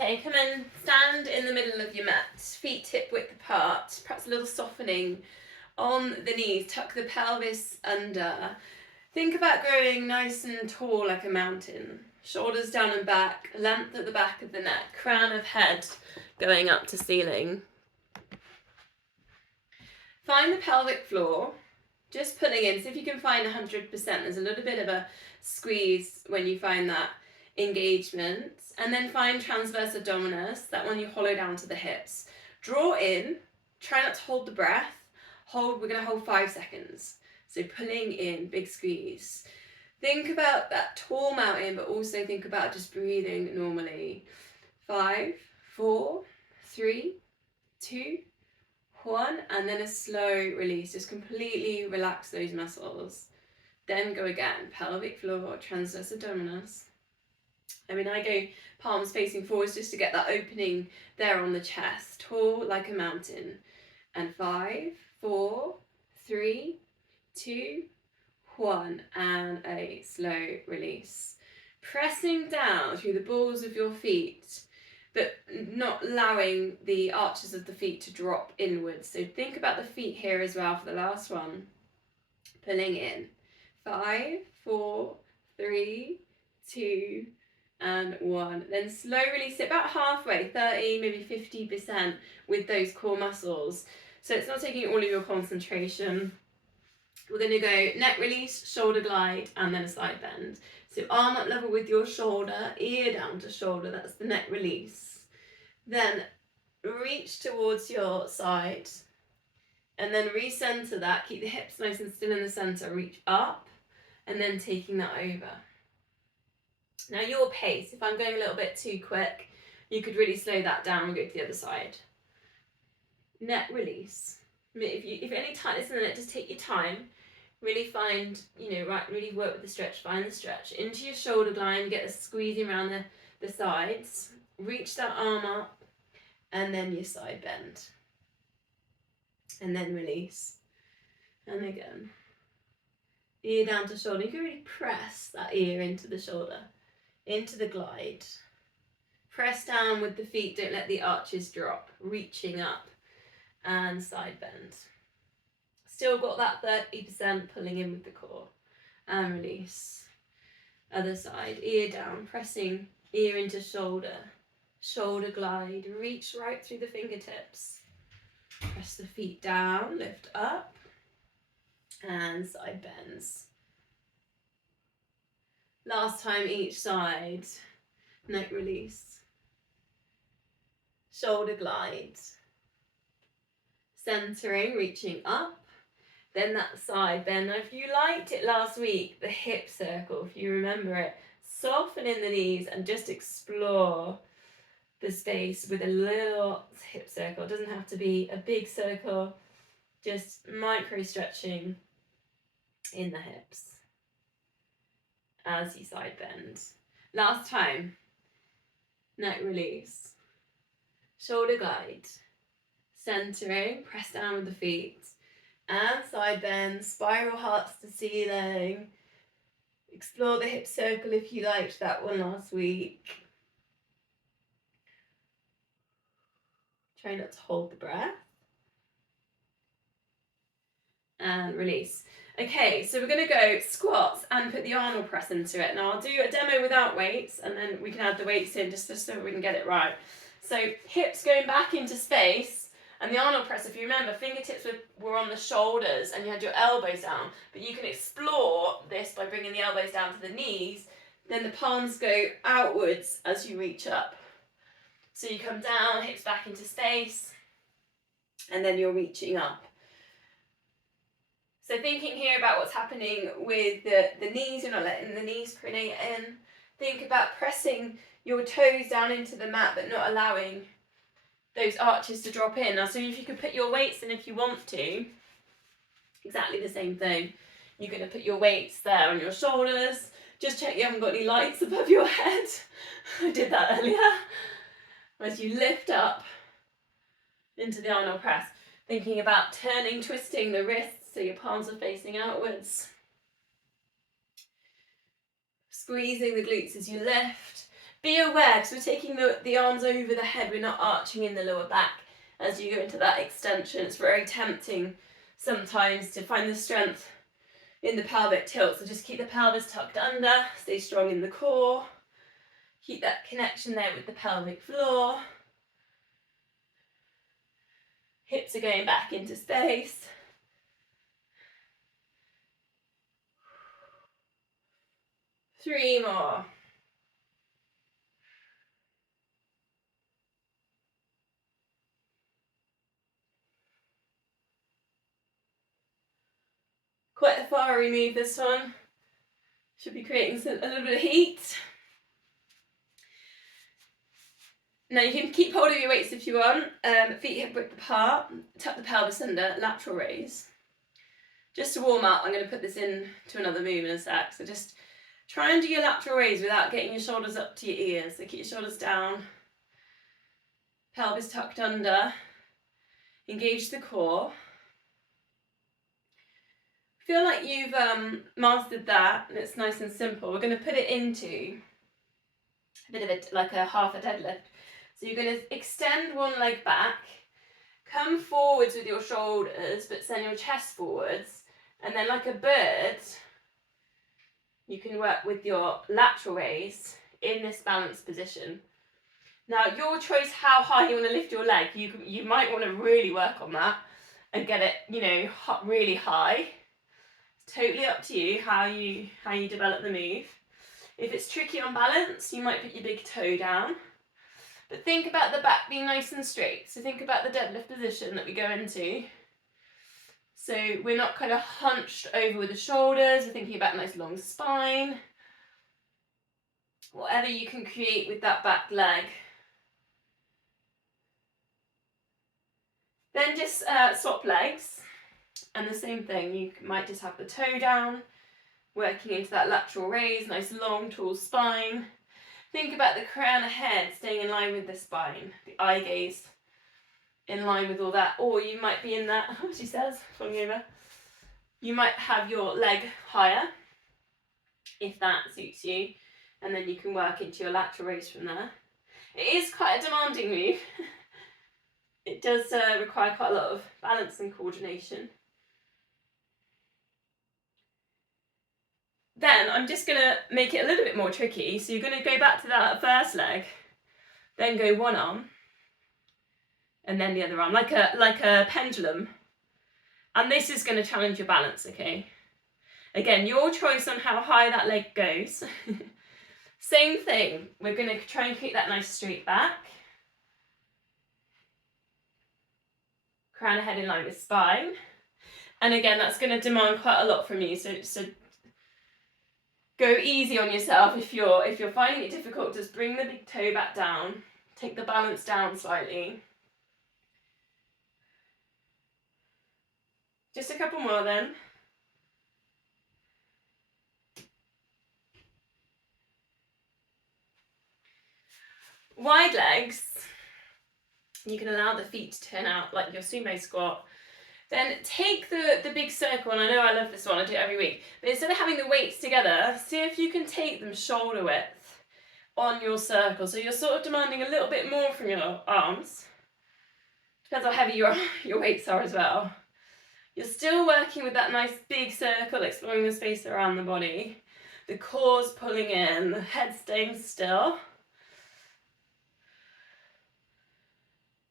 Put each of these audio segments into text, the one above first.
Okay, come and stand in the middle of your mat, feet hip width apart, perhaps a little softening on the knees, tuck the pelvis under. Think about growing nice and tall like a mountain. Shoulders down and back, length at the back of the neck, crown of head going up to ceiling. Find the pelvic floor, just pulling in. See if you can find 100%. There's a little bit of a squeeze when you find that engagement. And then find transverse abdominis, that one you hollow down to the hips. Draw in, try not to hold the breath. Hold, we're going to hold 5 seconds. So pulling in, big squeeze. Think about that tall mountain, but also think about just breathing normally. 5, 4, 3, 2, 1, and then a slow release. Just completely relax those muscles. Then go again, pelvic floor, transverse abdominis. I mean, I go palms facing forwards just to get that opening there on the chest, tall like a mountain. And 5, 4, 3, 2, 1, and a slow release. Pressing down through the balls of your feet, but not allowing the arches of the feet to drop inwards. So think about the feet here as well for the last one. Pulling in. 5, 4, 3, 2, and 1. Then slow release it about halfway, 30, maybe 50% with those core muscles. So it's not taking all of your concentration. We're going to go neck release, shoulder glide, and then a side bend. So arm up level with your shoulder, ear down to shoulder, that's the neck release. Then reach towards your side, and then recenter that, keep the hips nice and still in the center, reach up, and then taking that over. Now your pace, if I'm going a little bit too quick, you could really slow that down and go to the other side. Neck release. If any tightness in the neck, just take your time. Really find, really work with the stretch, find the stretch. Into your shoulder glide, get the squeezing around the sides. Reach that arm up, and then your side bend. And then release. And again. Ear down to shoulder. You can really press that ear into the shoulder, into the glide. Press down with the feet, don't let the arches drop. Reaching up and side bend. Still got that 30% pulling in with the core. And release. Other side, ear down, pressing ear into shoulder. Shoulder glide, reach right through the fingertips. Press the feet down, lift up. And side bends. Last time each side. Neck release. Shoulder glide. Centering, reaching up. Then that side bend. Now if you liked it last week, the hip circle, if you remember it, soften in the knees and just explore the space with a little hip circle. It doesn't have to be a big circle, just micro stretching in the hips as you side bend. Last time, neck release, shoulder glide, centering, press down with the feet, and side bend, spiral hearts to ceiling. Explore the hip circle if you liked that one last week. Try not to hold the breath. And release. Okay, so we're going to go squats and put the Arnold press into it. Now I'll do a demo without weights, and then we can add the weights in just so we can get it right. So hips going back into space, and the Arnold press, if you remember, fingertips were on the shoulders and you had your elbows down, but you can explore this by bringing the elbows down to the knees, then the palms go outwards as you reach up. So you come down, hips back into space, and then you're reaching up. So thinking here about what's happening with the knees, you're not letting the knees pronate in. Think about pressing your toes down into the mat, but not allowing those arches to drop in. Now, so if you could put your weights in if you want to, exactly the same thing. You're going to put your weights there on your shoulders. Just check you haven't got any lights above your head. I did that earlier. As you lift up into the Arnold press, thinking about turning, twisting the wrists so your palms are facing outwards. Squeezing the glutes as you lift. Be aware, because we're taking the arms over the head, we're not arching in the lower back as you go into that extension. It's very tempting sometimes to find the strength in the pelvic tilt. So just keep the pelvis tucked under, stay strong in the core, keep that connection there with the pelvic floor. Hips are going back into space. Three more. Quite a far remove this one. Should be creating a little bit of heat. Now you can keep hold of your weights if you want. Feet hip width apart. Tuck the pelvis under, lateral raise. Just to warm up, I'm going to put this in to another move in a sec. So just try and do your lateral raise without getting your shoulders up to your ears. So keep your shoulders down. Pelvis tucked under. Engage the core. Feel like you've mastered that and it's nice and simple. We're going to put it into a bit of a, like a half a deadlift. So you're going to extend one leg back, come forwards with your shoulders, but send your chest forwards. And then like a bird, you can work with your lateral raise in this balanced position. Now, your choice how high you want to lift your leg. You might want to really work on that and get it, you know, really high. It's totally up to you how you develop the move. If it's tricky on balance, you might put your big toe down. But think about the back being nice and straight. So think about the deadlift position that we go into. So we're not kind of hunched over with the shoulders. We're thinking about a nice long spine. Whatever you can create with that back leg. Then just swap legs. And the same thing, you might just have the toe down, working into that lateral raise, nice long tall spine. Think about the crown of head staying in line with the spine, the eye gaze in line with all that. Or you might be in that, she says, falling over. You might have your leg higher, if that suits you, and then you can work into your lateral raise from there. It is quite a demanding move. It does require quite a lot of balance and coordination. Then I'm just going to make it a little bit more tricky. So you're going to go back to that first leg, then go one arm, and then the other arm, like a pendulum. And this is going to challenge your balance, okay? Again, your choice on how high that leg goes. Same thing, we're going to try and keep that nice straight back. Crown of head in line with spine. And again, that's going to demand quite a lot from you. So go easy on yourself. If you're finding it difficult, just bring the big toe back down. Take the balance down slightly. Just a couple more then. Wide legs. You can allow the feet to turn out like your sumo squat. Then take the big circle, and I know I love this one, I do it every week, but instead of having the weights together, see if you can take them shoulder width on your circle. So you're sort of demanding a little bit more from your arms. Depends how heavy your weights are as well. You're still working with that nice big circle, exploring the space around the body. The core's pulling in, the head staying still.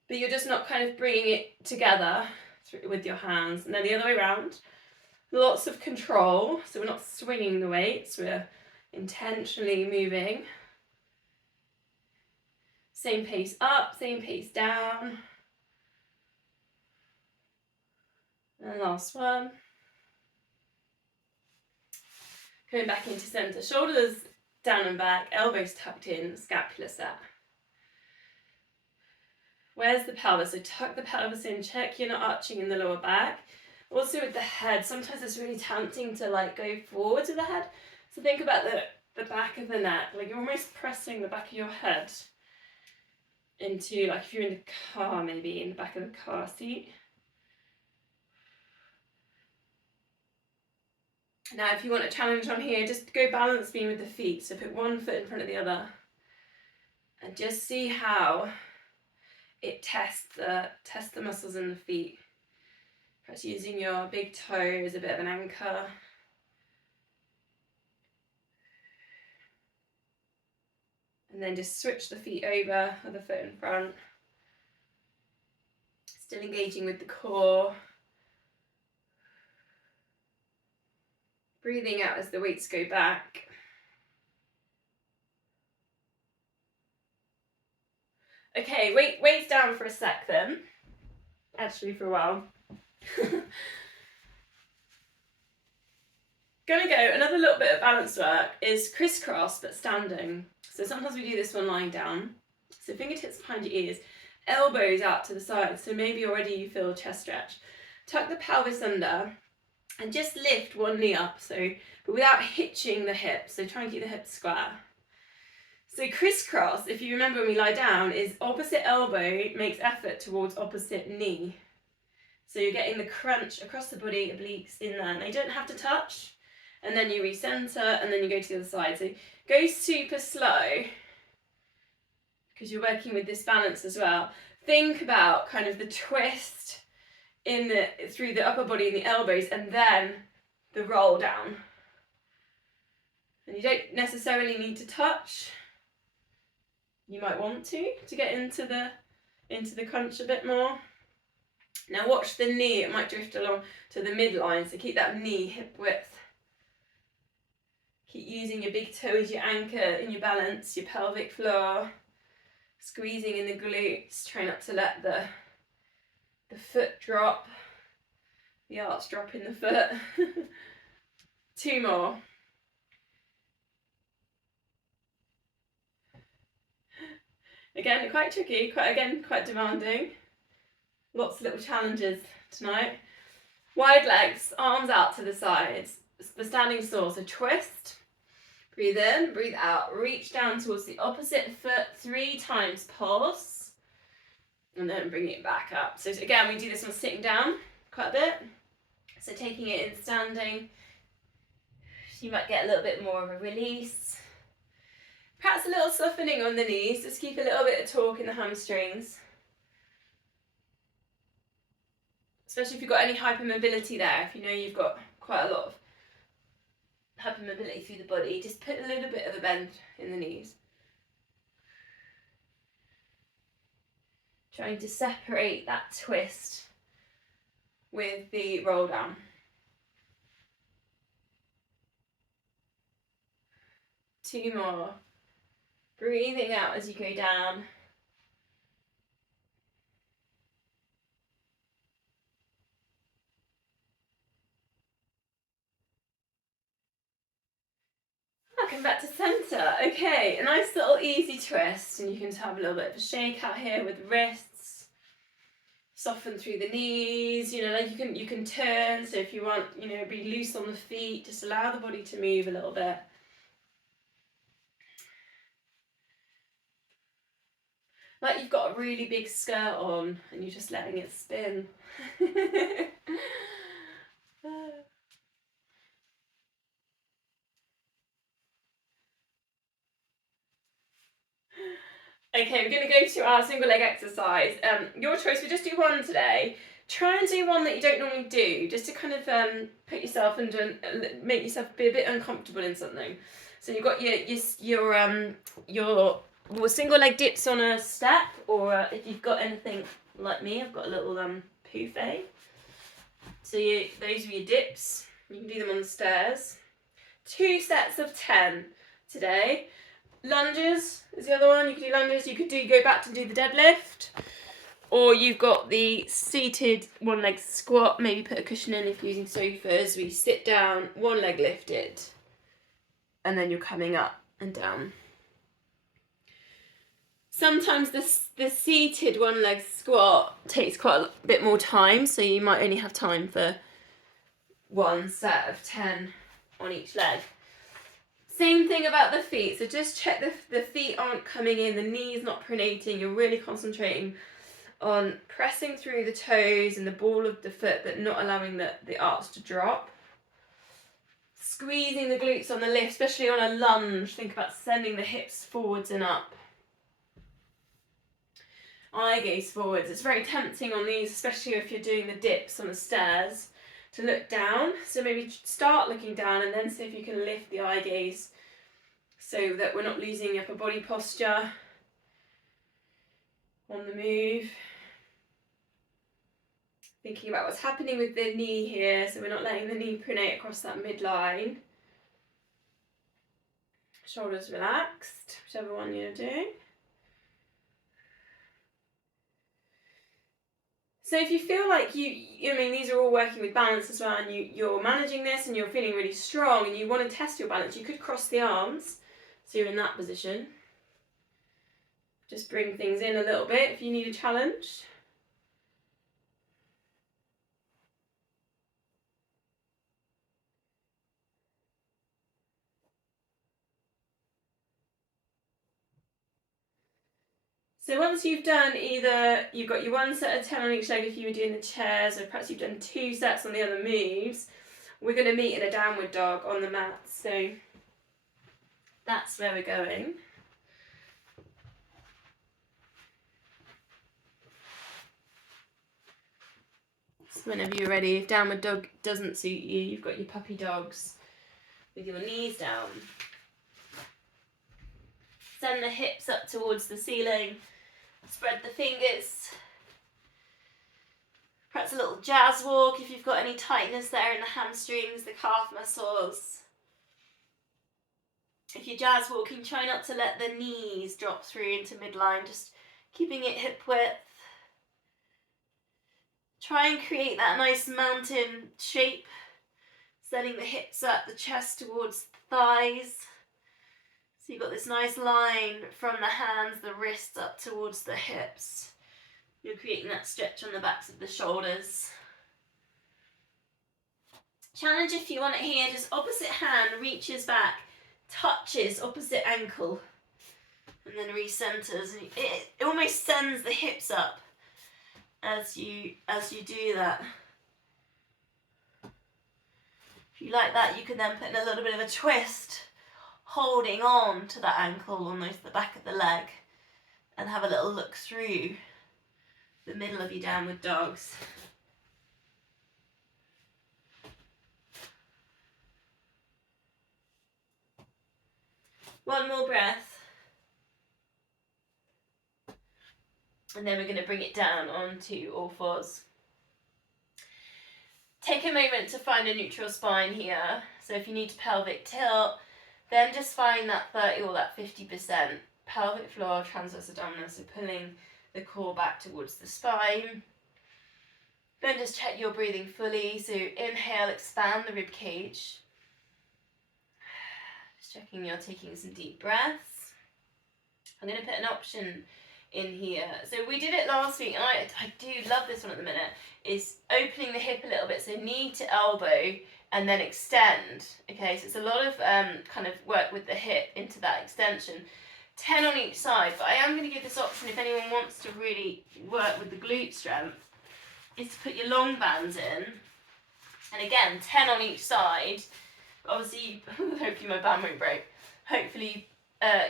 But you're just not kind of bringing it together with your hands. And then the other way around. Lots of control. So we're not swinging the weights, we're intentionally moving. Same pace up, same pace down. And last one. Going back into center. Shoulders down and back, elbows tucked in, scapula set. Where's the pelvis? So tuck the pelvis in, check you're not arching in the lower back. Also with the head, sometimes it's really tempting to like go forwards with the head. So think about the back of the neck, like you're almost pressing the back of your head into, like if you're in the car maybe, in the back of the car seat. Now if you want a challenge on here, just go balance beam with the feet. So put one foot in front of the other. And just see how it tests the muscles in the feet. Perhaps using your big toe as a bit of an anchor. And then just switch the feet over, other foot in front. Still engaging with the core. Breathing out as the weights go back. Okay, weights down for a sec then. Actually, for a while. Gonna go, another little bit of balance work is crisscross but standing. So sometimes we do this one lying down. So fingertips behind your ears, elbows out to the side. So maybe already you feel chest stretch. Tuck the pelvis under and just lift one knee up. So, but without hitching the hips. So try and keep the hips square. So crisscross, if you remember when we lie down, is opposite elbow makes effort towards opposite knee. So you're getting the crunch across the body, obliques in there. And they don't have to touch. And then you recenter, and then you go to the other side. So go super slow, because you're working with this balance as well. Think about kind of the twist through the upper body and the elbows, and then the roll down. And you don't necessarily need to touch. You might want to get into the crunch a bit more. Now watch the knee, it might drift along to the midline, so keep that knee hip width. Keep using your big toe as your anchor in your balance, your pelvic floor. Squeezing in the glutes, try not to let the foot drop, the arch drop in the foot. 2 more. Again, quite tricky, quite demanding. Lots of little challenges tonight. Wide legs, arms out to the sides. The standing saw, so twist. Breathe in, breathe out. Reach down towards the opposite foot 3 times, pulse. And then bring it back up. So again, we do this one sitting down quite a bit. So taking it in standing, you might get a little bit more of a release. Perhaps a little softening on the knees, just keep a little bit of torque in the hamstrings. Especially if you've got any hypermobility there, if you know you've got quite a lot of hypermobility through the body, just put a little bit of a bend in the knees. Trying to separate that twist with the roll down. Two more. Breathing out as you go down. Come back to centre. Okay, a nice little easy twist, and you can have a little bit of a shake out here with wrists. Soften through the knees, you know, like you can turn, so if you want, you know, be loose on the feet, just allow the body to move a little bit. Like you've got a really big skirt on and you're just letting it spin. Okay, we're going to go to our single leg exercise. Your choice, we just do one today. Try and do one that you don't normally do, just to kind of put yourself into, make yourself be a bit uncomfortable in something. So you've got your single leg dips on a step, or if you've got anything like me, I've got a little pouffe. So those are your dips. You can do them on the stairs. 2 sets of 10 today. Lunges is the other one. You could do lunges. You could go back to do the deadlift, or you've got the seated 1 leg squat. Maybe put a cushion in if you're using sofas. We sit down, 1 leg lifted, and then you're coming up and down. Sometimes the seated 1 leg squat takes quite a bit more time, so you might only have time for 1 set of 10 on each leg. Same thing about the feet, so just check the feet aren't coming in, the knees not pronating. You're really concentrating on pressing through the toes and the ball of the foot, but not allowing the arch to drop. Squeezing the glutes on the lift, especially on a lunge. Think about sending the hips forwards and up. eye gaze forwards. It's very tempting on these, especially if you're doing the dips on the stairs, to look down. So maybe start looking down and then see if you can lift the eye gaze so that we're not losing upper body posture on the move. Thinking about what's happening with the knee here, so we're not letting the knee pronate across that midline. Shoulders relaxed, whichever one you're doing. So if you feel like I mean, these are all working with balance as well, and you're managing this and you're feeling really strong and you want to test your balance, you could cross the arms, so you're in that position. Just bring things in a little bit if you need a challenge. So once you've done either, you've got your one set of 10 on each leg if you were doing the chairs, or perhaps you've done 2 sets on the other moves, we're going to meet in a downward dog on the mat. So that's where we're going. So whenever you're ready, if downward dog doesn't suit you, you've got your puppy dogs with your knees down. Send the hips up towards the ceiling. Spread the fingers. Perhaps a little jazz walk if you've got any tightness there in the hamstrings, the calf muscles. If you're jazz walking, try not to let the knees drop through into midline, just keeping it hip width. Try and create that nice mountain shape, setting the hips up, the chest towards the thighs. So you've got this nice line from the hands, the wrists up towards the hips. You're creating that stretch on the backs of the shoulders. Challenge if you want it here, just opposite hand reaches back, touches opposite ankle, and then recenters. And it almost sends the hips up as you do that. If you like that, you can then put in a little bit of a twist, holding on to that ankle, almost the back of the leg, and have a little look through the middle of your downward dogs. One more breath. And then we're going to bring it down onto all fours. Take a moment to find a neutral spine here. So if you need to pelvic tilt, then just find that 30 or that 50% pelvic floor, transverse abdominal, so pulling the core back towards the spine. Then just check you're breathing fully. So inhale, expand the rib cage. Just checking you're taking some deep breaths. I'm going to put an option in here. So we did it last week, and I do love this one at the minute, is opening the hip a little bit, so knee to elbow and then extend. Okay, so it's a lot of kind of work with the hip into that extension. 10 on each side, but I am going to give this option if anyone wants to really work with the glute strength, is to put your long bands in, and again 10 on each side. Obviously, hopefully my band won't break. Hopefully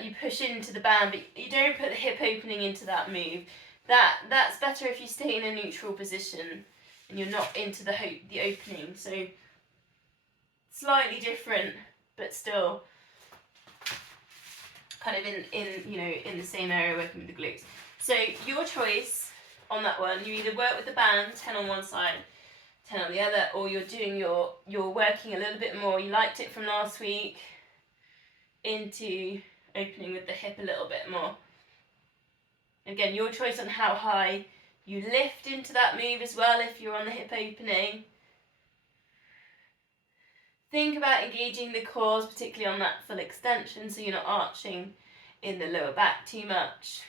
you push into the band, but you don't put the hip opening into that move. That's better if you stay in a neutral position and you're not into the opening. So slightly different, but still kind of in the same area, working with the glutes. So your choice on that one. You either work with the band, 10 on one side, 10 on the other, or you're working a little bit more. You liked it from last week into opening with the hip a little bit more. Again, your choice on how high you lift into that move as well if you're on the hip opening. Think about engaging the cores, particularly on that full extension, so you're not arching in the lower back too much.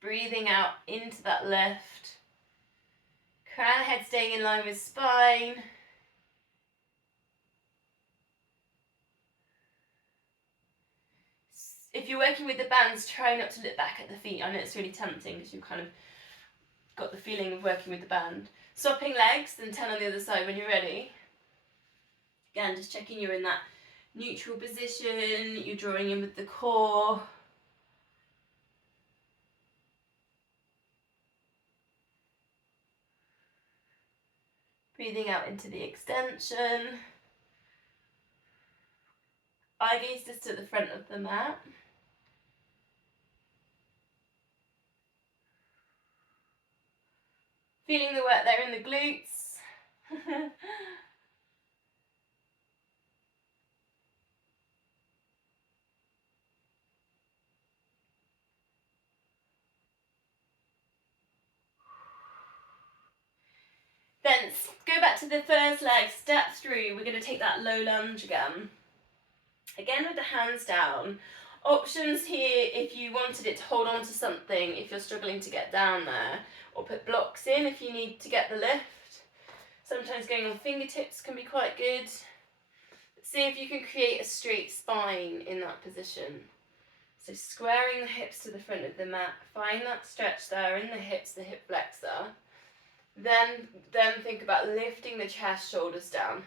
Breathing out into that lift. Crown head staying in line with spine. If you're working with the bands, try not to look back at the feet. I know it's really tempting because you've kind of got the feeling of working with the band. Swapping legs, then 10 on the other side when you're ready. Again, just checking you're in that neutral position, you're drawing in with the core. Breathing out into the extension. Eye gaze just to the front of the mat. Feeling the work there in the glutes. Then go back to the first leg, step through. We're going to take that low lunge again. Again with the hands down. Options here if you wanted it to hold on to something if you're struggling to get down there, or put blocks in if you need to get the lift. Sometimes going on fingertips can be quite good. See if you can create a straight spine in that position. So squaring the hips to the front of the mat, find that stretch there in the hips, the hip flexor. Then think about lifting the chest, shoulders down.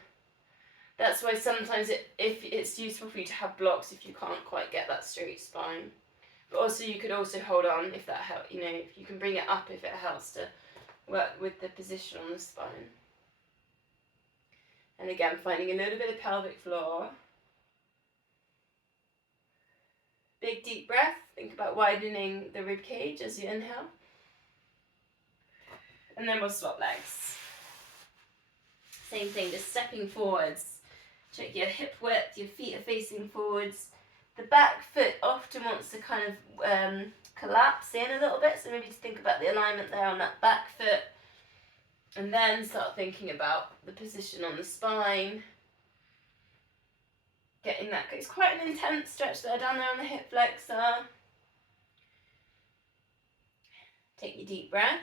That's why sometimes if it's useful for you to have blocks if you can't quite get that straight spine. But also you could also hold on if that helps, if you can bring it up if it helps to work with the position on the spine. And again, finding a little bit of pelvic floor. Big deep breath. Think about widening the rib cage as you inhale. And then we'll swap legs. Same thing, just stepping forwards. Check your hip width, your feet are facing forwards. The back foot often wants to kind of collapse in a little bit, so maybe just think about the alignment there on that back foot. And then start thinking about the position on the spine. Getting that, it's quite an intense stretch there down there on the hip flexor. Take your deep breath.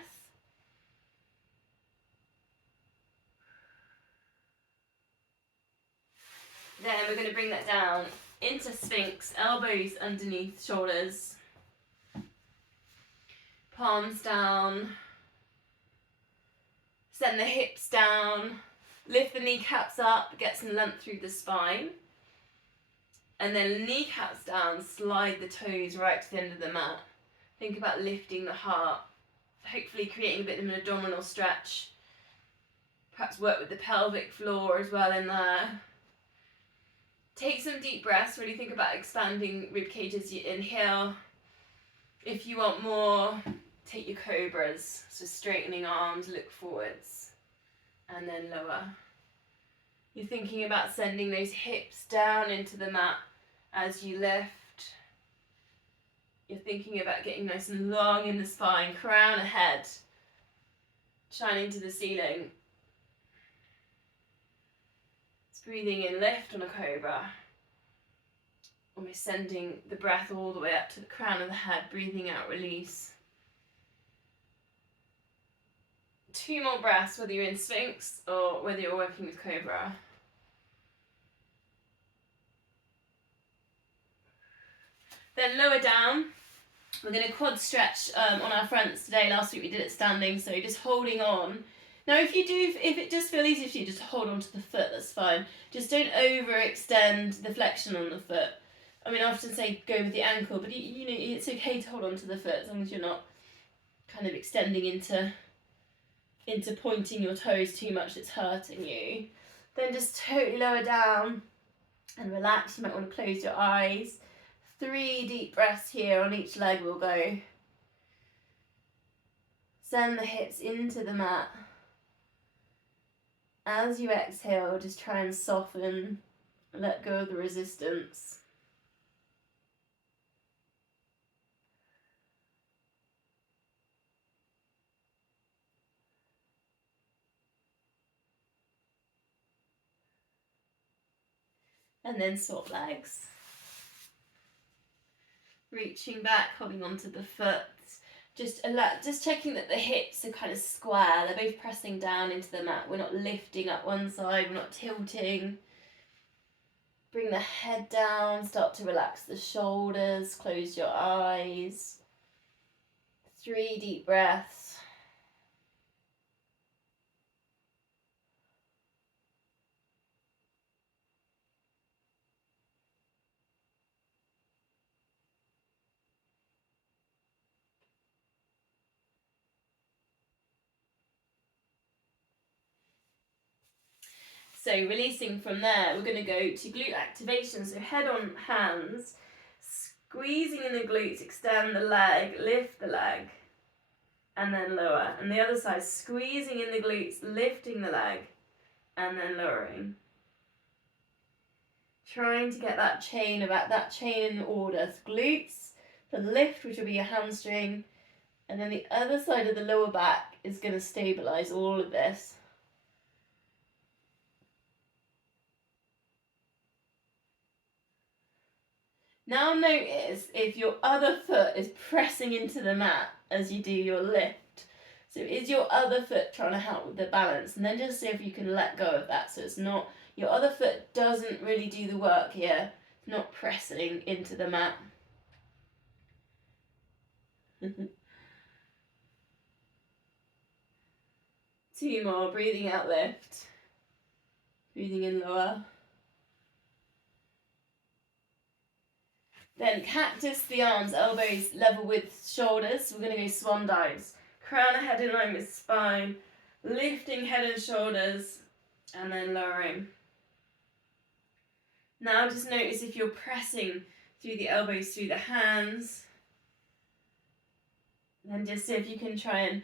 Then we're going to bring that down into Sphinx, elbows underneath shoulders. Palms down. Send the hips down. Lift the kneecaps up, get some length through the spine. And then kneecaps down, slide the toes right to the end of the mat. Think about lifting the heart, hopefully creating a bit of an abdominal stretch. Perhaps work with the pelvic floor as well in there. Take some deep breaths, really think about expanding rib cage as you inhale. If you want more, take your cobras, so straightening arms, look forwards, and then lower. You're thinking about sending those hips down into the mat as you lift. You're thinking about getting nice and long in the spine, crown ahead, shining to the ceiling. Breathing in, lift on a cobra. Almost sending the breath all the way up to the crown of the head, breathing out, release. 2 more breaths, whether you're in Sphinx or whether you're working with cobra. Then lower down. We're going to quad stretch on our fronts today. Last week we did it standing, so just holding on. Now if it does feel easy for you, just hold on to the foot, that's fine. Just don't overextend the flexion on the foot. I mean, I often say go with the ankle, but it's okay to hold on to the foot as long as you're not kind of extending into pointing your toes too much that's hurting you. Then just totally lower down and relax. You might want to close your eyes. 3 deep breaths here on each leg will go. Send the hips into the mat. As you exhale, just try and soften, let go of the resistance. And then swap legs. Reaching back, holding onto the foot. Just checking that the hips are kind of square. They're both pressing down into the mat. We're not lifting up one side, we're not tilting. Bring the head down, start to relax the shoulders, close your eyes. 3 deep breaths. So releasing from there, we're going to go to glute activation. So head on hands, squeezing in the glutes, extend the leg, lift the leg, and then lower. And the other side, squeezing in the glutes, lifting the leg, and then lowering. Trying to get that chain in order. So glutes, the lift, which will be your hamstring, and then the other side of the lower back is going to stabilize all of this. Now notice if your other foot is pressing into the mat as you do your lift. So is your other foot trying to help with the balance? And then just see if you can let go of that. So it's not, your other foot doesn't really do the work here. It's not pressing into the mat. 2 more, breathing out, lift. Breathing in, lower. Then cactus the arms, elbows level with shoulders. We're going to go swan dives. Crown of head in line with spine. Lifting head and shoulders. And then lowering. Now just notice if you're pressing through the elbows, through the hands. Then just see if you can try and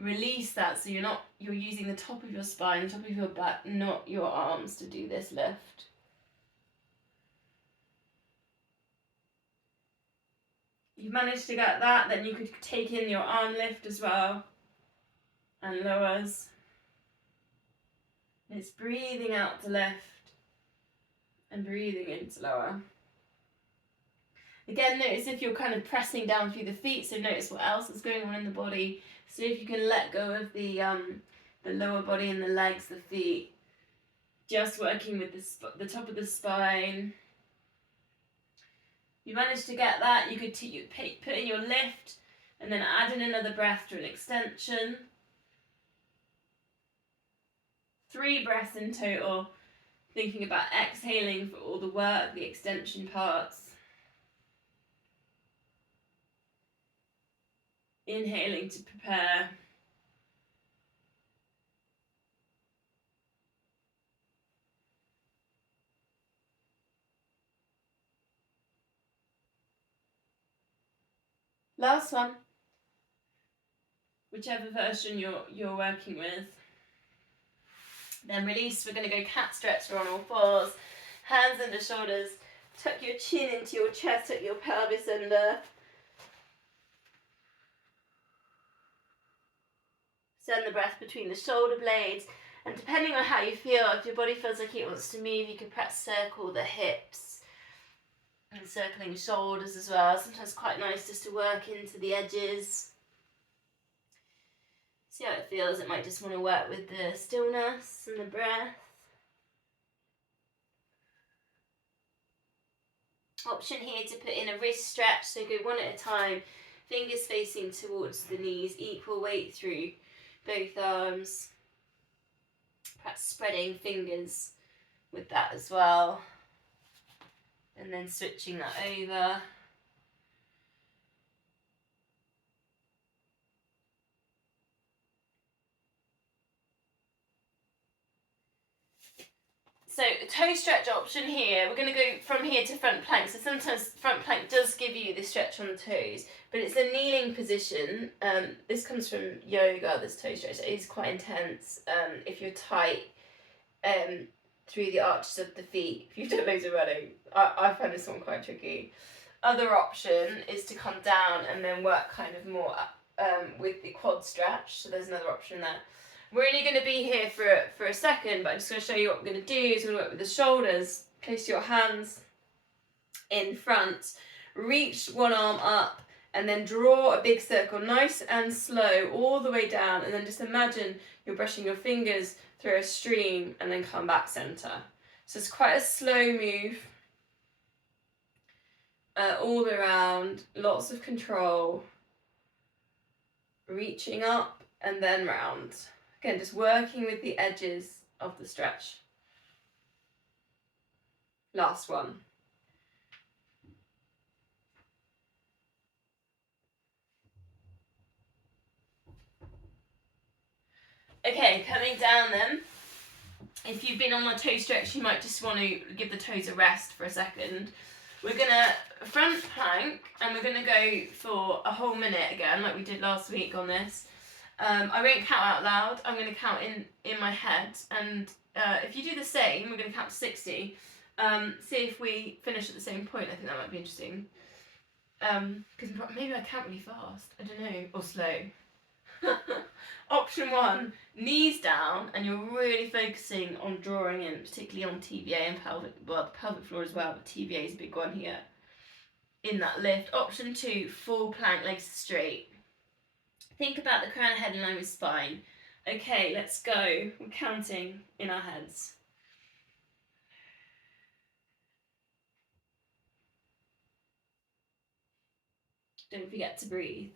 release that so you're using the top of your spine, the top of your back, not your arms to do this lift. You've managed to get that, then you could take in your arm lift as well, and lowers. It's breathing out to lift, and breathing in to lower. Again, notice if you're kind of pressing down through the feet, so notice what else is going on in the body. See if you can let go of the lower body and the legs, the feet. Just working with the top of the spine. You managed to get that, you could put in your lift and then add in another breath to an extension. 3 breaths in total, thinking about exhaling for all the work, the extension parts. Inhaling to prepare. Last one. Whichever version you're working with. Then release, we're going to go cat stretch, we're on all fours. Hands under shoulders. Tuck your chin into your chest, tuck your pelvis under. Send the breath between the shoulder blades. And depending on how you feel, if your body feels like it wants to move, you can perhaps circle the hips. And circling shoulders as well. Sometimes quite nice just to work into the edges. See how it feels. It might just want to work with the stillness and the breath. Option here to put in a wrist stretch, so go one at a time. Fingers facing towards the knees, equal weight through both arms. Perhaps spreading fingers with that as well. And then switching that over. So toe stretch option here, we're going to go from here to front plank. So sometimes front plank does give you the stretch on the toes, but it's a kneeling position. This comes from yoga, this toe stretch. It is quite intense if you're tight through the arches of the feet. If you've done loads of running, I find this one quite tricky. Other option is to come down and then work kind of more with the quad stretch. So there's another option there. We're only going to be here for a second, but I'm just going to show you what we're going to do. Is we're going to work with the shoulders. Place your hands in front. Reach one arm up and then draw a big circle, nice and slow, all the way down. And then just imagine you're brushing your fingers through a stream and then come back center. So it's quite a slow move. All around, lots of control. Reaching up and then round. Again, just working with the edges of the stretch. Last one. Okay, coming down then. If you've been on the toe stretch, you might just want to give the toes a rest for a second. We're going to front plank, and we're going to go for a whole minute again, like we did last week on this. I won't count out loud, I'm going to count in my head, and if you do the same, we're going to count to 60. See if we finish at the same point. I think that might be interesting. Because maybe I count really fast, I don't know, or slow. Option 1, knees down, and you're really focusing on drawing in, particularly on TBA and pelvic, well, the pelvic floor as well, but TBA is a big one here, in that lift. Option 2, full plank, legs straight. Think about the crown of head in line with spine. Okay, let's go. We're counting in our heads. Don't forget to breathe.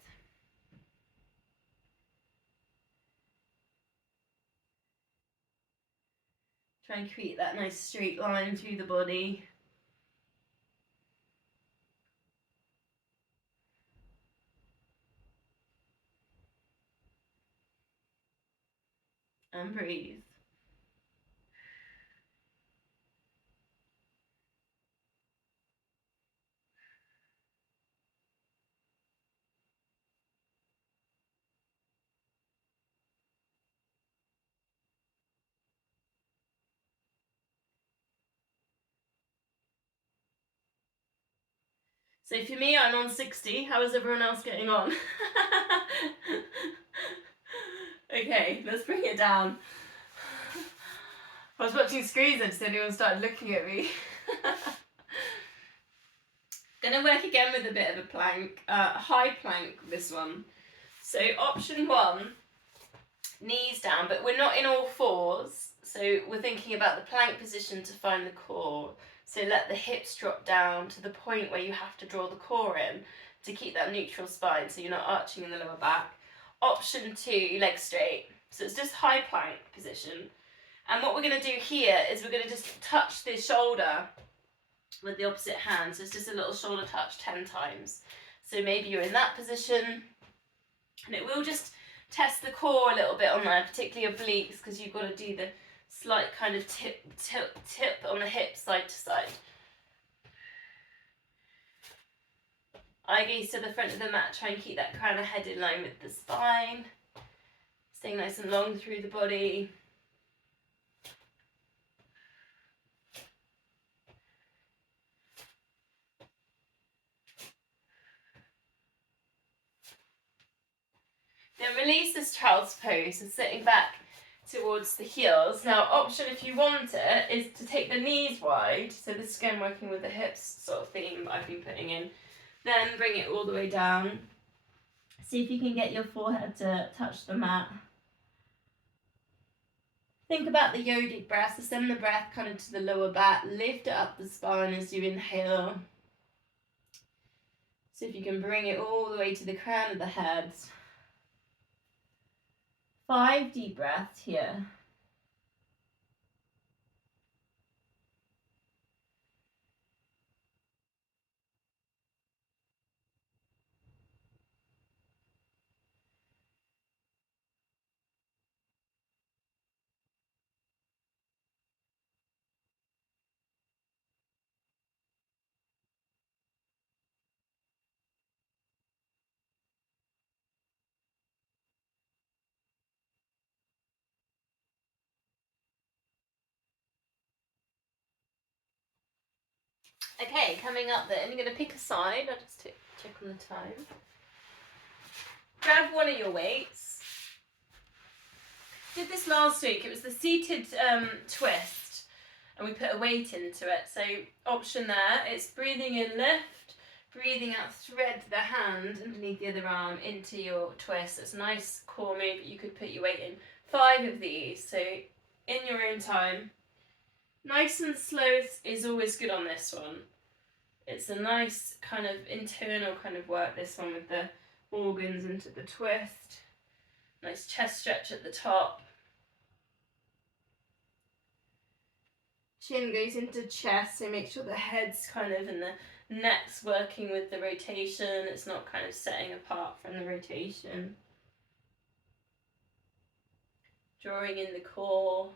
Try and create that nice straight line through the body. And breathe. So for me, I'm on 60. How is everyone else getting on? Okay, let's bring it down. I was watching screens and so anyone started looking at me. Gonna work again with a bit of a plank, high plank this one. So option 1, knees down, but we're not in all fours. So we're thinking about the plank position to find the core. So let the hips drop down to the point where you have to draw the core in to keep that neutral spine so you're not arching in the lower back. Option 2, legs straight. So it's just high plank position. And what we're going to do here is we're going to just touch the shoulder with the opposite hand. So it's just a little shoulder touch 10 times. So maybe you're in that position, and it will just test the core a little bit on there, particularly obliques, because you've got to do the slight kind of tip on the hip side to side. Eye gaze to the front of the mat, try and keep that crown of head in line with the spine. Staying nice and long through the body. Then release this child's pose and sitting back towards the heels. Now, option if you want it is to take the knees wide. So this is again working with the hips sort of theme I've been putting in. Then bring it all the way down. See if you can get your forehead to touch the mat. Think about the yogic breath. So send the breath kind of to the lower back. Lift it up the spine as you inhale. So if you can bring it all the way to the crown of the head. 5 deep breaths here. Okay, coming up then, you're going to pick a side. I'll just check on the time. Grab one of your weights. Did this last week. It was the seated twist, and we put a weight into it. So option there, it's breathing in, lift, breathing out, thread the hand underneath the other arm into your twist. It's a nice core move, but you could put your weight in. 5 of these, so in your own time. Nice and slow is always good on this one. It's a nice kind of internal kind of work, this one, with the organs into the twist. Nice chest stretch at the top. Chin goes into chest, so make sure the head's kind of and the neck's working with the rotation. It's not kind of setting apart from the rotation. Drawing in the core.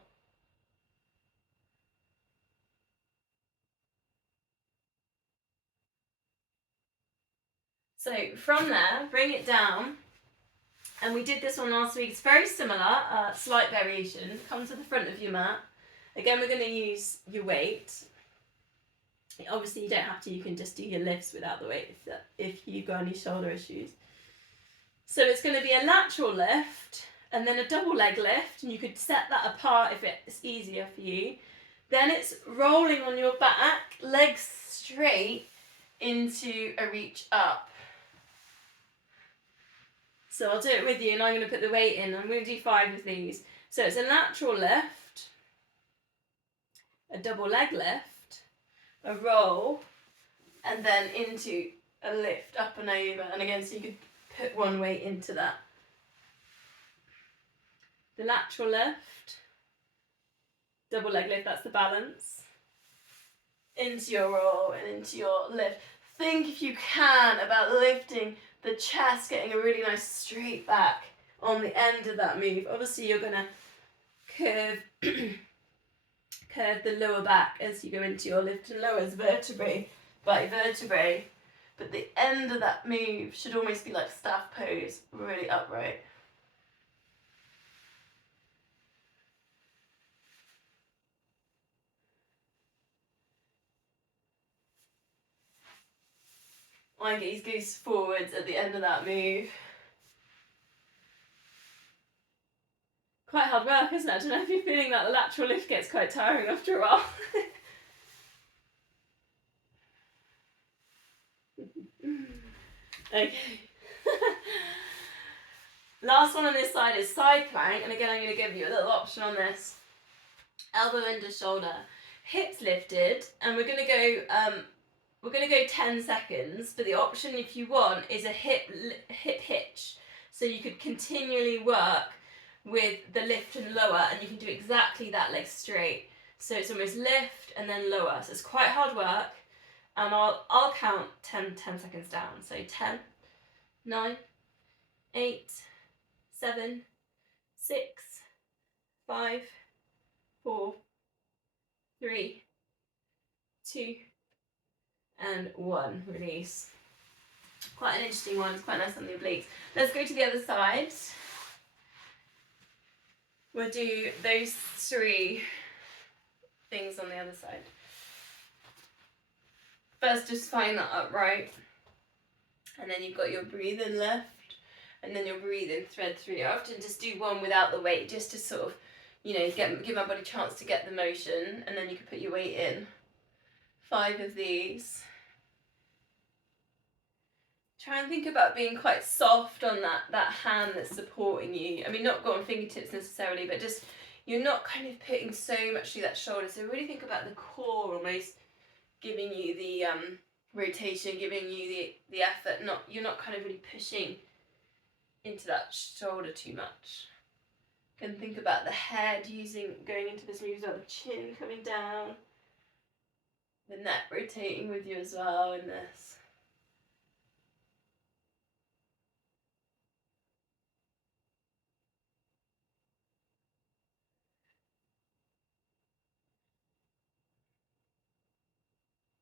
So from there, bring it down. And we did this one last week. It's very similar, slight variation. Come to the front of your mat. Again, we're going to use your weight. Obviously, you don't have to. You can just do your lifts without the weight if you've got any shoulder issues. So it's going to be a lateral lift and then a double leg lift. And you could set that apart if it's easier for you. Then it's rolling on your back, legs straight into a reach up. So I'll do it with you and I'm going to put the weight in. I'm going to do 5 of these. So it's a lateral lift, a double leg lift, a roll, and then into a lift up and over. And again, so you could put one weight into that. The lateral lift, double leg lift, that's the balance. Into your roll and into your lift. Think if you can about lifting the chest, getting a really nice straight back on the end of that move. Obviously you're going to curve the lower back as you go into your lift and lowers vertebrae by vertebrae. But the end of that move should almost be like staff pose, really upright. My gaze goes forwards at the end of that move. Quite hard work, isn't it? I don't know if you're feeling that the lateral lift gets quite tiring after a while. Okay. Last one on this side is side plank, and again I'm going to give you a little option on this. Elbow under shoulder, hips lifted, and we're going to go 10 seconds, but the option if you want is a hip hitch. So you could continually work with the lift and lower, and you can do exactly that, leg straight. So it's almost lift and then lower. So it's quite hard work, and I'll count 10 seconds down. So 10, 9, 8, 7, 6, 5, 4, 3, 2, and 1. Release. Quite an interesting one. It's quite nice on the obliques. Let's go to the other side. We'll do those 3 things on the other side. First, just find that upright, and then you've got your breathing left, and then your breathing thread through. I often just do one without the weight, just to sort of, give my body a chance to get the motion, and then you can put your weight in. 5 of these. Try and think about being quite soft on that hand that's supporting you. I mean, not go on fingertips necessarily, but just you're not kind of putting so much through that shoulder. So really think about the core almost giving you the rotation, giving you the effort. You're not kind of really pushing into that shoulder too much. You can think about the head going into this move as well, the chin coming down, the neck rotating with you as well in this.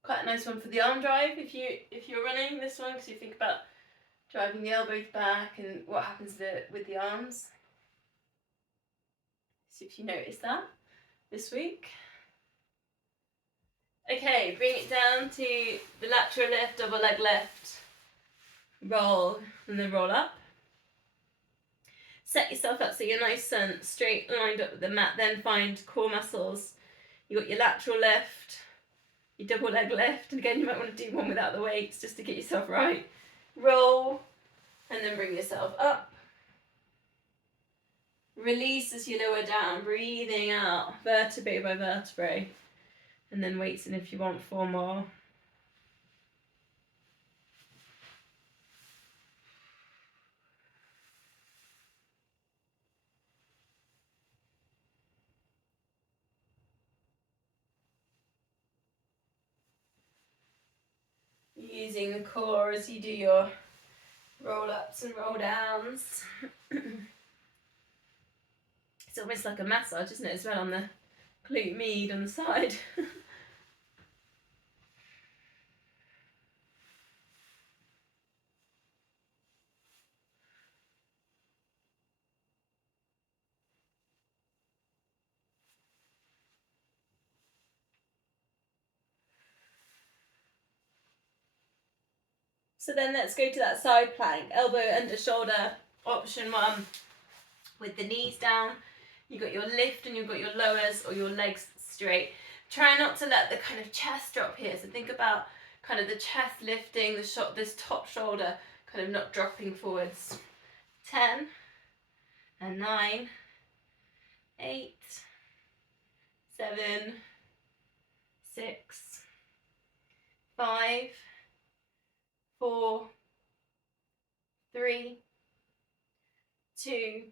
Quite a nice one for the arm drive if you're running this one, because you think about driving the elbows back and what happens with the arms. See if you notice that this week. Okay, bring it down to the lateral lift, double leg lift, roll, and then roll up. Set yourself up so you're nice and straight lined up with the mat, then find core muscles. You got your lateral lift, your double leg lift, and again you might want to do one without the weights just to get yourself right. Roll, and then bring yourself up. Release as you lower down, breathing out, vertebrae by vertebrae. And then weights in if you want 4 more. Using the core as you do your roll ups and roll downs. It's almost like a massage, isn't it, as well, on the glute med on the side. So then let's go to that side plank. Elbow under shoulder, option 1, with the knees down. You've got your lift and you've got your lowers, or your legs straight. Try not to let the kind of chest drop here. So think about kind of the chest lifting, this top shoulder kind of not dropping forwards. 10 and 9, 8, 7, 6, 5, 4, 3, 2,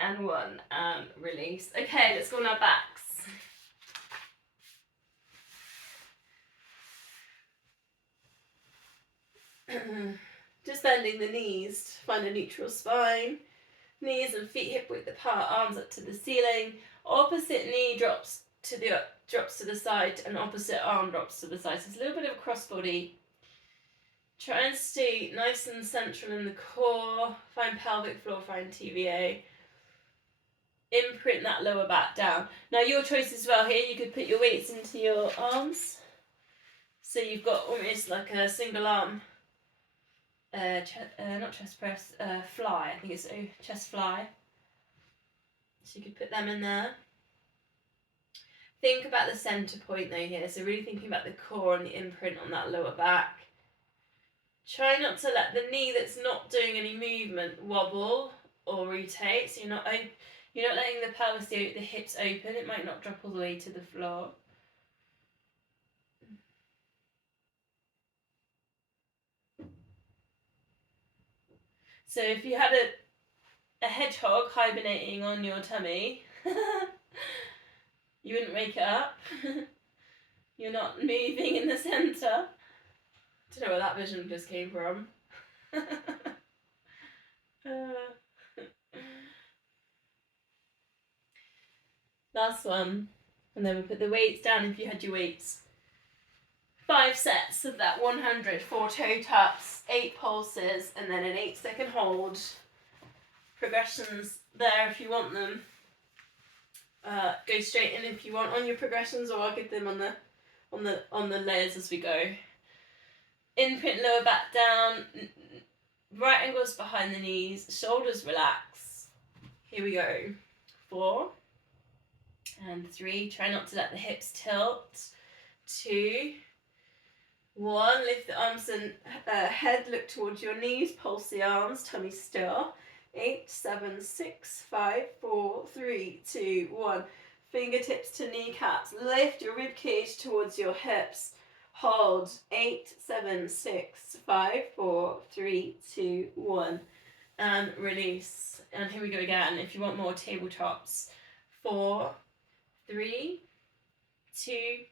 and 1, and release. Okay, let's go on our backs. Just bending the knees to find a neutral spine. Knees and feet hip width apart, arms up to the ceiling. Opposite knee drops to the side, and opposite arm drops to the side. So it's a little bit of a crossbody. Try and stay nice and central in the core. Find pelvic floor, find TVA. Imprint that lower back down. Now your choice as well here. You could put your weights into your arms. So you've got almost like a single arm, not chest press, fly. I think it's chest fly. So you could put them in there. Think about the centre point though here. So really thinking about the core and the imprint on that lower back. Try not to let the knee that's not doing any movement wobble or rotate. So you're not letting the pelvis, the hips open. It might not drop all the way to the floor. So if you had a hedgehog hibernating on your tummy, you wouldn't wake it up. You're not moving in the centre. Don't know where that vision just came from. Last one. And then we put the weights down if you had your weights. 5 sets of that 100, 4 toe taps, 8 pulses, and then an 8-second hold. Progressions there if you want them. Go straight in if you want on your progressions, or I'll give them on the layers as we go. Imprint lower back down, right angles behind the knees, shoulders relax. Here we go. 4 and 3. Try not to let the hips tilt. 2, 1. Lift the arms and head, look towards your knees, pulse the arms, tummy still. 8, 7, 6, 5, 4, 3, 2, 1. Fingertips to kneecaps. Lift your rib cage towards your hips. Hold. 8, 7, 6, 5, 4, 3, 2, 1. And release. And here we go again. If you want more tabletops. 4, 3, 2,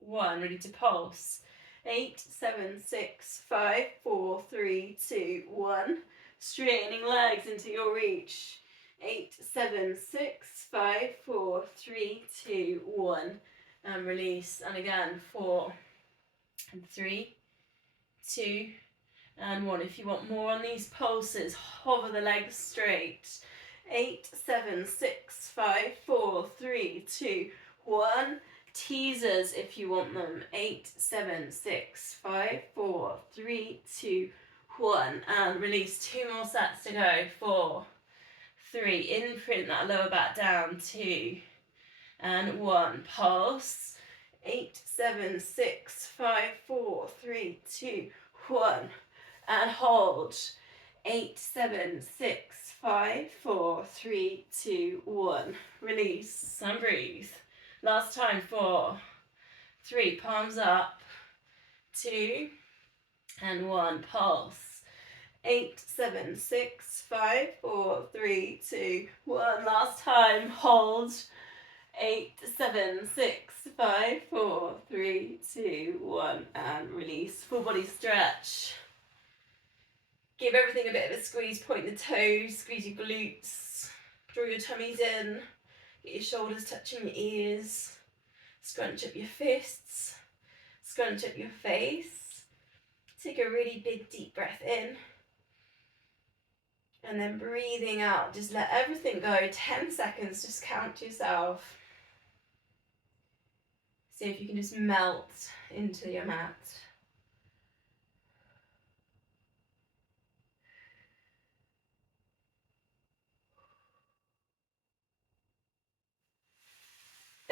1. Ready to pulse. 8, 7, 6, 5, 4, 3, 2, 1. Straightening legs into your reach. 8, 7, 6, 5, 4, 3, 2, 1. And release. And again, 4 and 3, 2, and 1. If you want more on these pulses, hover the legs straight. 8, 7, 6, 5, 4, 3, 2, 1. Teasers if you want them. 8, 7, 6, 5, 4, 3, 2, 1. And release. 2 more sets to go. 4, 3. Imprint that lower back down. 2 and 1. Pulse. 8, 7, 6, 5, 4, 3, 2, 1. And hold. 8, 7, 6, 5, 4, 3, 2, 1. Release and breathe. Last time. 4, 3. Palms up. 2 and 1. Pulse. 8, 7, 6, 5, 4, 3, 2, 1. Last time. Hold. 8, 7, 6, 5, 4, 3, 2, 1. And release. Full body stretch. Give everything a bit of a squeeze. Point the toes. Squeeze your glutes. Draw your tummies in. Get your shoulders touching your ears. Scrunch up your fists. Scrunch up your face. Take a really big deep breath in. And then breathing out. Just let everything go. 10 seconds. Just count to yourself. See if you can just melt into your mat.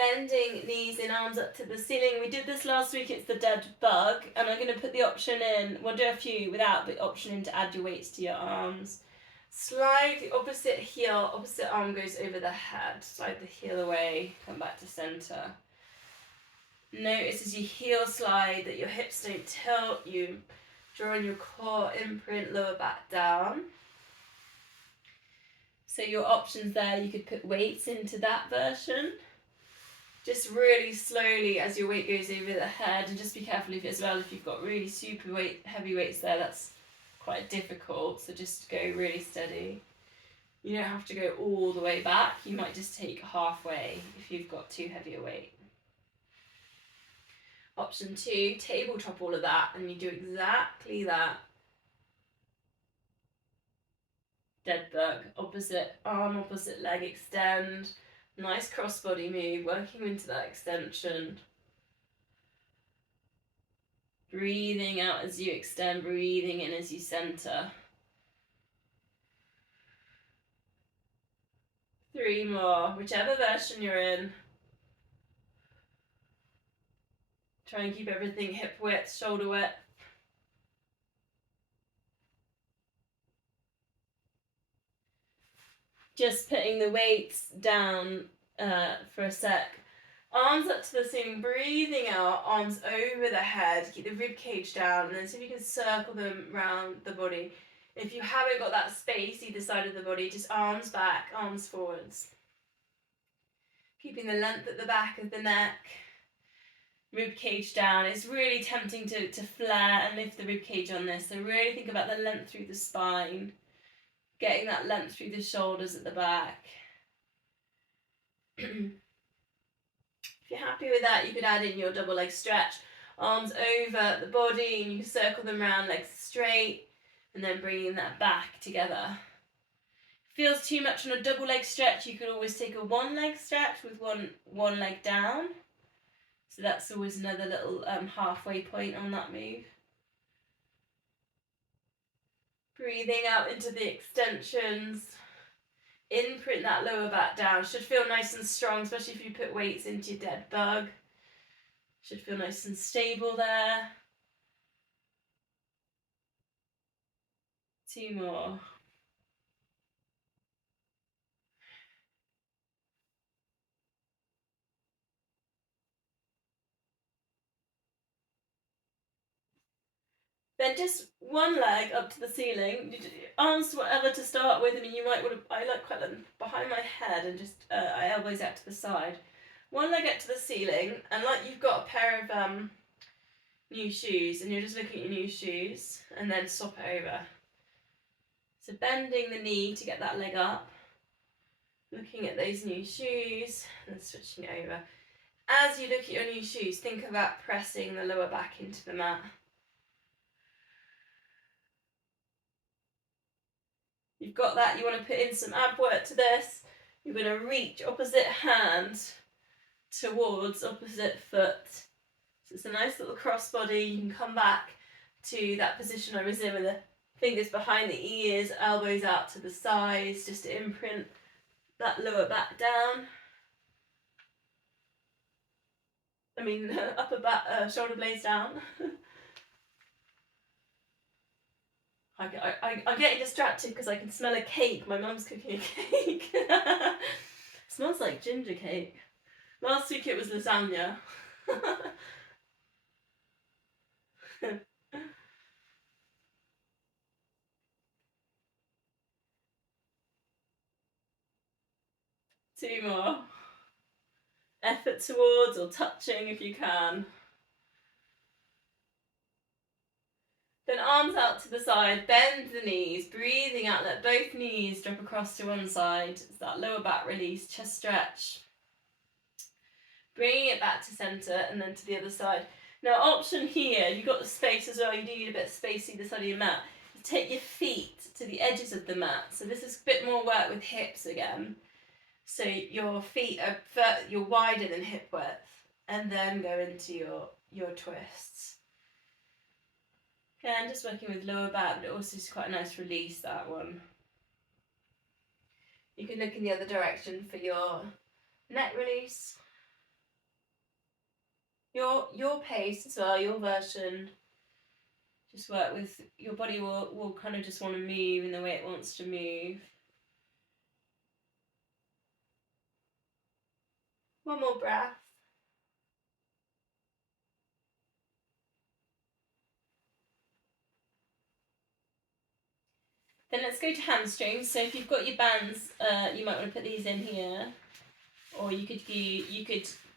Bending knees and arms up to the ceiling. We did this last week, it's the dead bug, and I'm going to put the option in, we'll do a few without, but option in to add your weights to your arms. Slide the opposite heel, opposite arm goes over the head. Slide the heel away, come back to center. Notice as you heel slide that your hips don't tilt, you draw in your core, imprint, lower back down. So your options there, you could put weights into that version. Just really slowly as your weight goes over the head, and just be careful if you've got really super heavy weights there, that's quite difficult, so just go really steady. You don't have to go all the way back, you might just take halfway if you've got too heavy a weight. Option 2, tabletop all of that, and you do exactly that. Dead bug, opposite arm, opposite leg extend. Nice crossbody move, working into that extension. Breathing out as you extend, breathing in as you center. 3 more, whichever version you're in. Try and keep everything hip width, shoulder width. Just putting the weights down for a sec. Arms up to the ceiling, breathing out, arms over the head, keep the rib cage down, and then see if you can circle them around the body. If you haven't got that space either side of the body, just arms back, arms forwards. Keeping the length at the back of the neck, rib cage down. It's really tempting to flare and lift the rib cage on this, so really think about the length through the spine, getting that length through the shoulders at the back. If you're happy with that, you could add in your double leg stretch. Arms over the body, and you can circle them around, legs straight, and then bringing that back together. Feels too much on a double leg stretch, you could always take a one leg stretch with one leg down. So that's always another little halfway point on that move. Breathing out into the extensions. Imprint that lower back down. Should feel nice and strong, especially if you put weights into your dead bug. Should feel nice and stable there. 2 more. Then just one leg up to the ceiling. Arms whatever to start with. I mean, you might want to, I like quite them behind my head and just elbows out to the side. One leg up to the ceiling, and like you've got a pair of new shoes, and you're just looking at your new shoes, and then swap it over. So bending the knee to get that leg up, looking at those new shoes, and switching it over. As you look at your new shoes, think about pressing the lower back into the mat. You've got that, you want to put in some ab work to this. You're going to reach opposite hand towards opposite foot. So it's a nice little crossbody. You can come back to that position I was in with the fingers behind the ears, elbows out to the sides, just to imprint that lower back down. I mean, upper back, shoulder blades down. I'm getting distracted because I can smell a cake. My mum's cooking a cake. Smells like ginger cake. Last week it was lasagna. 2 more. Effort towards or touching if you can. Then arms out to the side, bend the knees, breathing out, let both knees drop across to one side. It's that lower back release, chest stretch. Bringing it back to centre and then to the other side. Now option here, you've got the space as well, you do need a bit of space either side of your mat. Take your feet to the edges of the mat. So this is a bit more work with hips again. So your feet are you're wider than hip width, and then go into your twists. Again, just working with lower back, but it also is quite a nice release, that one. You can look in the other direction for your neck release. your pace as well, your version. Just work with, your body will kind of just want to move in the way it wants to move. One more breath. Then let's go to hamstrings. So if you've got your bands, you might want to put these in here, or you could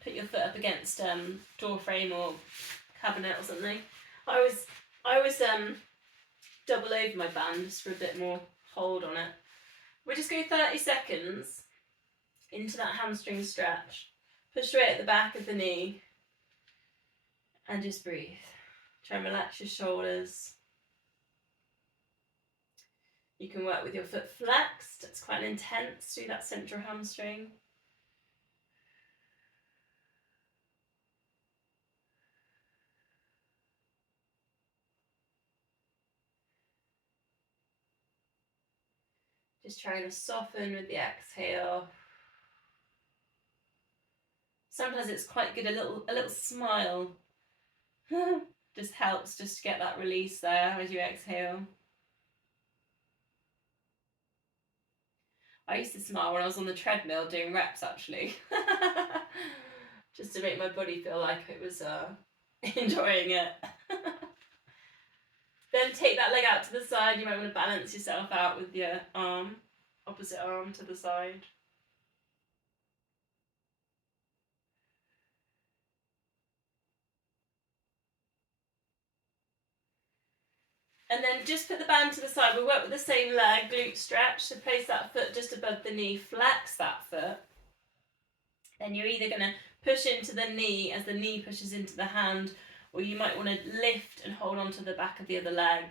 put your foot up against door frame or cabinet or something. I always double over my band just for a bit more hold on it. We'll just go 30 seconds into that hamstring stretch. Push straight at the back of the knee and just breathe. Try and relax your shoulders. You can work with your foot flexed. It's quite intense through that central hamstring. Just trying to soften with the exhale. Sometimes it's quite good, a little smile just helps just to get that release there as you exhale. I used to smile when I was on the treadmill doing reps, actually. Just to make my body feel like it was enjoying it. Then take that leg out to the side. You might want to balance yourself out with your arm, opposite arm to the side. And then just put the band to the side. We'll work with the same leg, glute stretch. So place that foot just above the knee, flex that foot. Then you're either going to push into the knee as the knee pushes into the hand, or you might want to lift and hold on to the back of the other leg.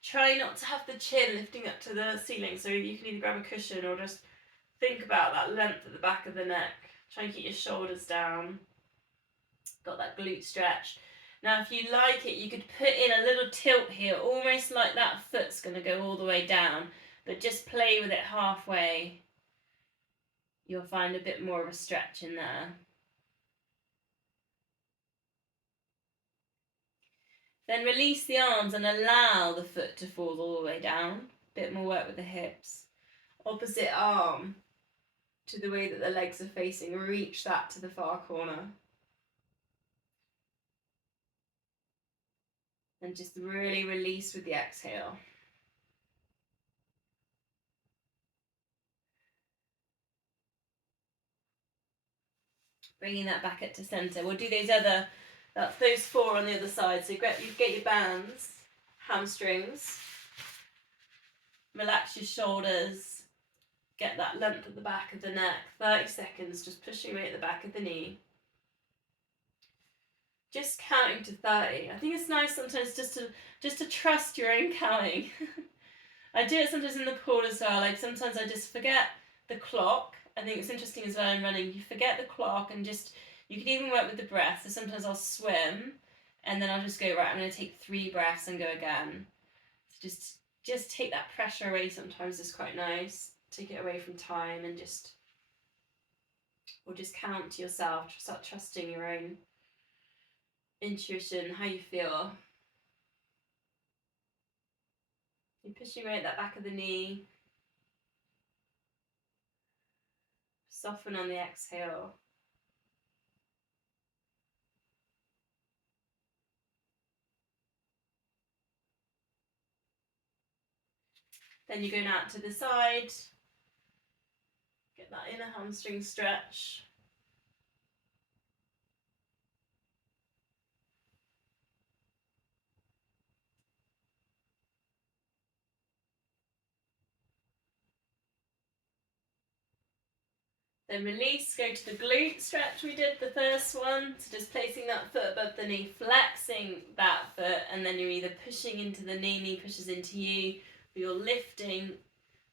Try not to have the chin lifting up to the ceiling, so you can either grab a cushion or just think about that length at the back of the neck. Try and keep your shoulders down. Got that glute stretch. Now if you like it, you could put in a little tilt here, almost like that foot's going to go all the way down, but just play with it halfway. You'll find a bit more of a stretch in there. Then release the arms and allow the foot to fall all the way down. Bit more work with the hips. Opposite arm to the way that the legs are facing. Reach that to the far corner. And just really release with the exhale. Bringing that back up to centre. We'll do those 4 on the other side. So get your bands, hamstrings, relax your shoulders, get that length at the back of the neck. 30 seconds, just pushing away at the back of the knee. Just counting to 30. I think it's nice sometimes just to trust your own counting. I do it sometimes in the pool as well. Like sometimes I just forget the clock. I think it's interesting as well in running. You forget the clock and just, you can even work with the breath. So sometimes I'll swim and then I'll just go, right, I'm going to take 3 breaths and go again. So just take that pressure away sometimes is quite nice. Take it away from time and just count to yourself. Start trusting your own intuition, how you feel. You're pushing away at that back of the knee. Soften on the exhale. Then you're going out to the side. Get that inner hamstring stretch. Then release, go to the glute stretch we did, the first one. So just placing that foot above the knee, flexing that foot, and then you're either pushing into the knee pushes into you, or you're lifting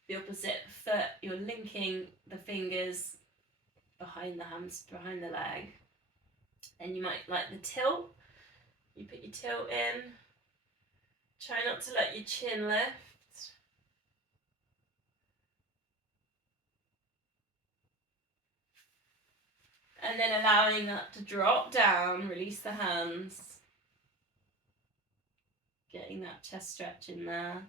the opposite foot, you're linking the fingers behind behind the leg. Then you might like the tilt. You put your tilt in. Try not to let your chin lift. And then allowing that to drop down, release the hands. Getting that chest stretch in there.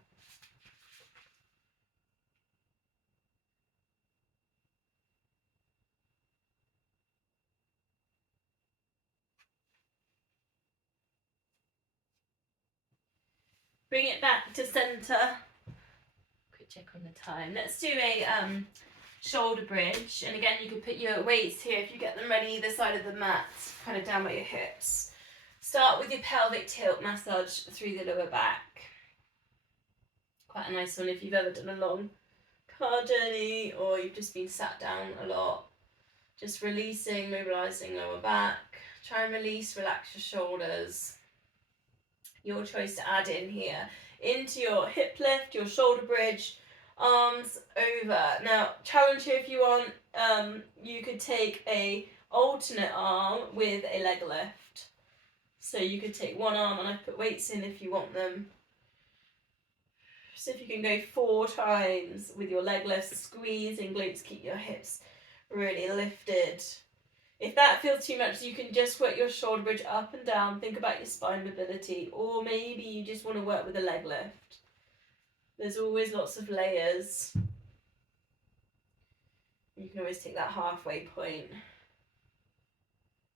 Bring it back to center. Quick check on the time. Let's do a shoulder bridge. And again, you could put your weights here if you get them ready either side of the mat, kind of down by your hips. Start with your pelvic tilt massage through the lower back. Quite a nice one if you've ever done a long car journey or you've just been sat down a lot. Just releasing, mobilizing lower back. Try and release, relax your shoulders. Your choice to add in here. Into your hip lift, your shoulder bridge, arms over. Now, challenge here if you want, you could take a alternate arm with a leg lift. So you could take one arm, and I've put weights in if you want them. So if you can go 4 times with your leg lifts, squeezing glutes, keep your hips really lifted. If that feels too much, you can just work your shoulder bridge up and down. Think about your spine mobility. Or maybe you just want to work with a leg lift. There's always lots of layers. You can always take that halfway point.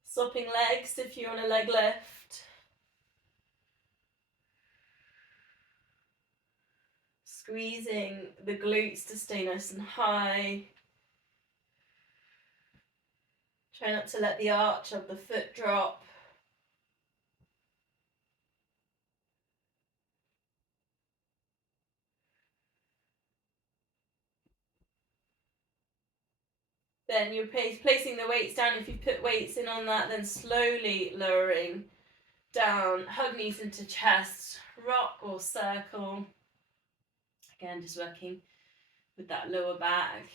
Swapping legs if you want a leg lift. Squeezing the glutes to stay nice and high. Try not to let the arch of the foot drop. Then you're placing the weights down. If you put weights in on that, then slowly lowering down. Hug knees into chest. Rock or circle. Again, just working with that lower back.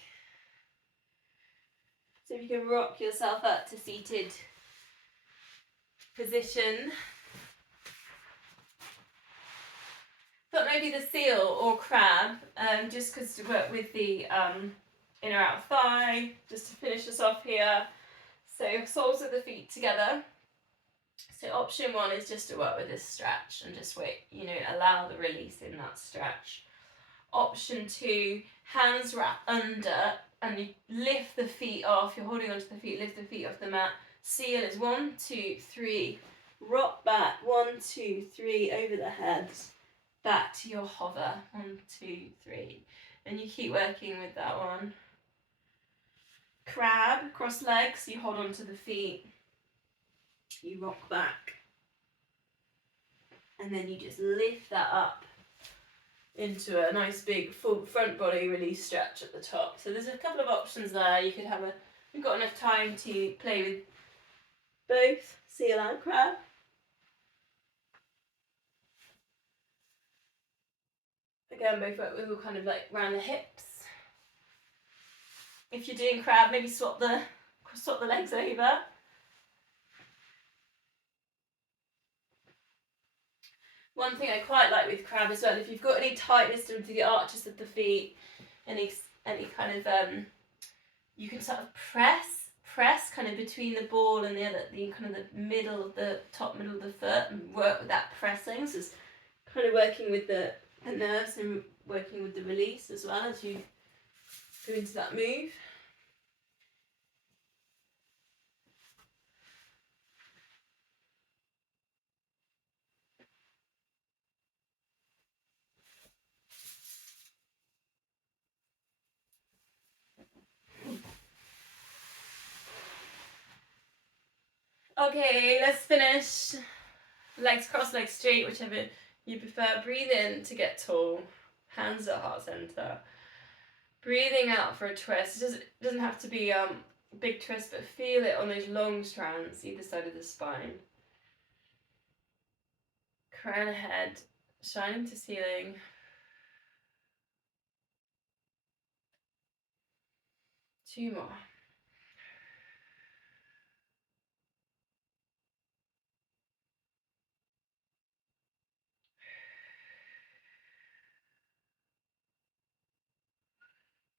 So if you can rock yourself up to seated position. But maybe the seal or crab, just because to work with the inner outer thigh, just to finish us off here. So soles of the feet together. So option 1 is just to work with this stretch and just wait, allow the release in that stretch. Option 2, hands wrap under and you lift the feet off. You're holding onto the feet, lift the feet off the mat. Seal is 1, 2, 3. Rock back, 1, 2, 3, over the head. Back to your hover, 1, 2, 3. And you keep working with that one. Crab, cross legs, you hold onto the feet. You rock back. And then you just lift that up into a nice big full front body release stretch at the top. So there's a couple of options there. You could have we've got enough time to play with both seal and crab. Again, both work with all kind of like around the hips. If you're doing crab, maybe swap the legs over. One thing I quite like with crab as well, if you've got any tightness to the arches of the feet, any kind of you can sort of press kind of between the ball and the kind of the middle of the top middle of the foot and work with that pressing. So it's kind of working with the nerves and working with the release as well as you go into that move. Okay, let's finish. Legs crossed, legs straight, whichever you prefer. Breathe in to get tall. Hands at heart center. Breathing out for a twist. It doesn't have to be a big twist, but feel it on those long strands either side of the spine. Crown ahead, shining to ceiling. Two more.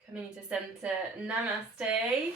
Coming to center, namaste.